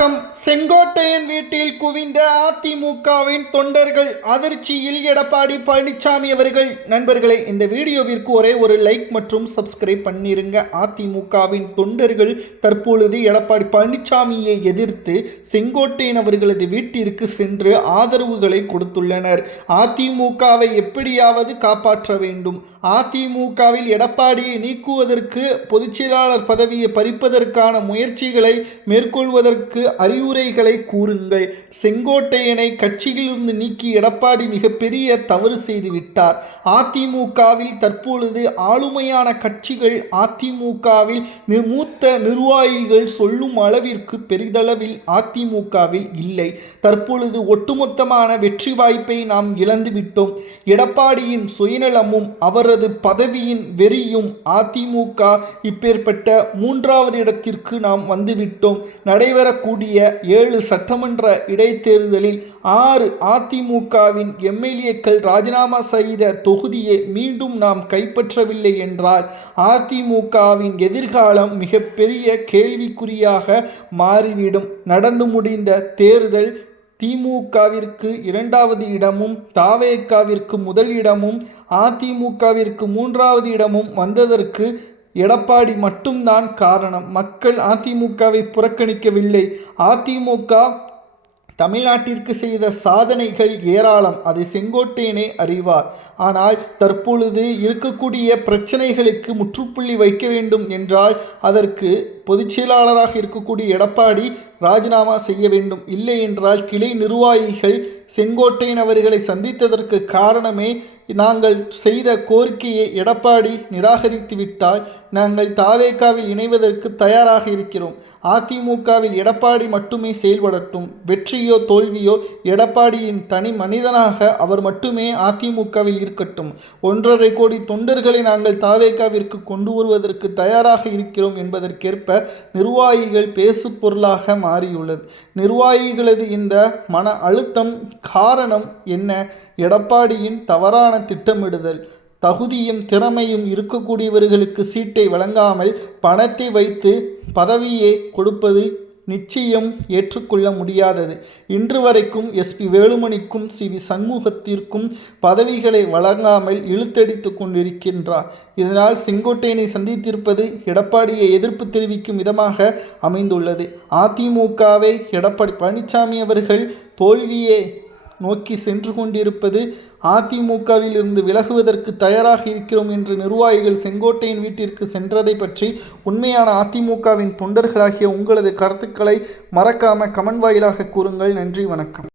வணக்கம். செங்கோட்டையன் வீட்டில் குவிந்த அதிமுகவின் தொண்டர்கள் அதிர்ச்சியில் எடப்பாடி பழனிசாமி அவர்கள். நண்பர்களே, இந்த வீடியோவிற்கு ஒரே ஒரு லைக் மற்றும் சப்ஸ்கிரைப் பண்ணிருங்க. அதிமுகவின் தொண்டர்கள் தற்பொழுது எடப்பாடி பழனிசாமியை எதிர்த்து செங்கோட்டையன் அவர்களது வீட்டிற்கு சென்று ஆதரவுகளை கொடுத்துள்ளனர். அதிமுகவை எப்படியாவது காப்பாற்ற வேண்டும், அதிமுகவில் எடப்பாடியை நீக்குவதற்கு, பொதுச்செயலாளர் பதவியை பறிப்பதற்கான முயற்சிகளை மேற்கொள்வதற்கு அறிவுரைகளை கூறுங்கள். செங்கோட்டையனை கட்சியிலிருந்து நீக்கி எடப்பாடி மிகப்பெரிய தவறு செய்துவிட்டார். அதிமுகவில் தற்பொழுது ஆளுமையான கட்சிகள் அதிமுகவில் மூத்த நிர்வாகிகள் சொல்லும் அளவிற்கு பெரிதளவில் அதிமுகவில் இல்லை. தற்பொழுது ஒட்டுமொத்தமான வெற்றி வாய்ப்பை நாம் இழந்துவிட்டோம். எடப்பாடியின் சுயநலமும் அவரது பதவியின் வெறியும் அதிமுக இப்பேற்பட்ட 3வது இடத்திற்கு நாம் வந்துவிட்டோம். நடைபெறக்கூடிய 7 சட்டமன்ற இடைத்தேர்தலில் 6 அதிமுகவின் எம்எல்ஏக்கள் ராஜினாமா செய்த தொகுதியை மீண்டும் நாம் கைப்பற்றவில்லை என்றால் அதிமுகவின் எதிர்காலம் மிகப்பெரிய கேள்விக்குறியாக மாறிவிடும். நடந்து முடிந்த தேர்தல் திமுகவிற்கு 2வது இடமும், தாவேகாவிற்கு 1 இடமும், அதிமுகவிற்கு 3வது இடமும் வந்ததற்கு எடப்பாடி மட்டும்தான் காரணம். மக்கள் அதிமுகவை புறக்கணிக்கவில்லை. அதிமுக தமிழ்நாட்டிற்கு செய்த சாதனைகள் ஏராளம், அதை செங்கோட்டையனே அறிவார். ஆனால் தற்பொழுது இருக்கக்கூடிய பிரச்சனைகளுக்கு முற்றுப்புள்ளி வைக்க வேண்டும் என்றால் அதற்கு பொதுச்செயலாளராக இருக்கக்கூடிய எடப்பாடி ராஜினாமா செய்ய வேண்டும். இல்லை என்றால் கிளை நிர்வாகிகள் செங்கோட்டையன் அவர்களை சந்தித்ததற்கு காரணமே நாங்கள் செய்த கோரிக்கையை எடப்பாடி நிராகரித்து விட்டால் நாங்கள் தாவேகாவில் இணைவதற்கு தயாராக இருக்கிறோம். அதிமுகவில் எடப்பாடி மட்டுமே செயல்படட்டும். வெற்றியோ தோல்வியோ எடப்பாடியின் தனி மனிதனாக அவர் மட்டுமே அதிமுகவில் இருக்கட்டும். 1.5 கோடி தொண்டர்களை நாங்கள் தாவேகாவிற்கு கொண்டு வருவதற்கு தயாராக இருக்கிறோம் என்பதற்கேற்ப நிர்வாகிகள் பேசு பொருளாக மாறியுள்ளது. நிர்வாகிகளது இந்த மன அழுத்தம் காரணம் என்ன? எடப்பாடியின் தவறான திட்டமிடுதல். தகுதியும் திறமையும் இருக்கக்கூடியவர்களுக்கு சீட்டை வழங்காமல் பணத்தை வைத்து பதவியை கொடுப்பது நிச்சயம் ஏற்றுக்கொள்ள முடியாதது. இன்று வரைக்கும் எஸ்பி வேலுமணிக்கும் சிவி சண்முகத்திற்கும் பதவிகளை வழங்காமல் இழுத்தடித்து கொண்டிருக்கின்றார். இதனால் செங்கோட்டையனை சந்தித்திருப்பது எடப்பாடியை எதிர்ப்பு தெரிவிக்கும் விதமாக அமைந்துள்ளது. அதிமுகவை எடப்பாடி பழனிசாமி அவர்கள் தோல்வியை நோக்கி சென்று கொண்டிருப்பது, அதிமுகவில் இருந்து விலகுவதற்கு தயாராக இருக்கிறோம் என்று நிர்வாகிகள் செங்கோட்டையன் வீட்டிற்கு சென்றதை பற்றி உண்மையான அதிமுகவின் தொண்டர்களாகிய உங்களது கருத்துக்களை மறக்காம கமெண்ட் வாயிலாக கூறுங்கள். நன்றி, வணக்கம்.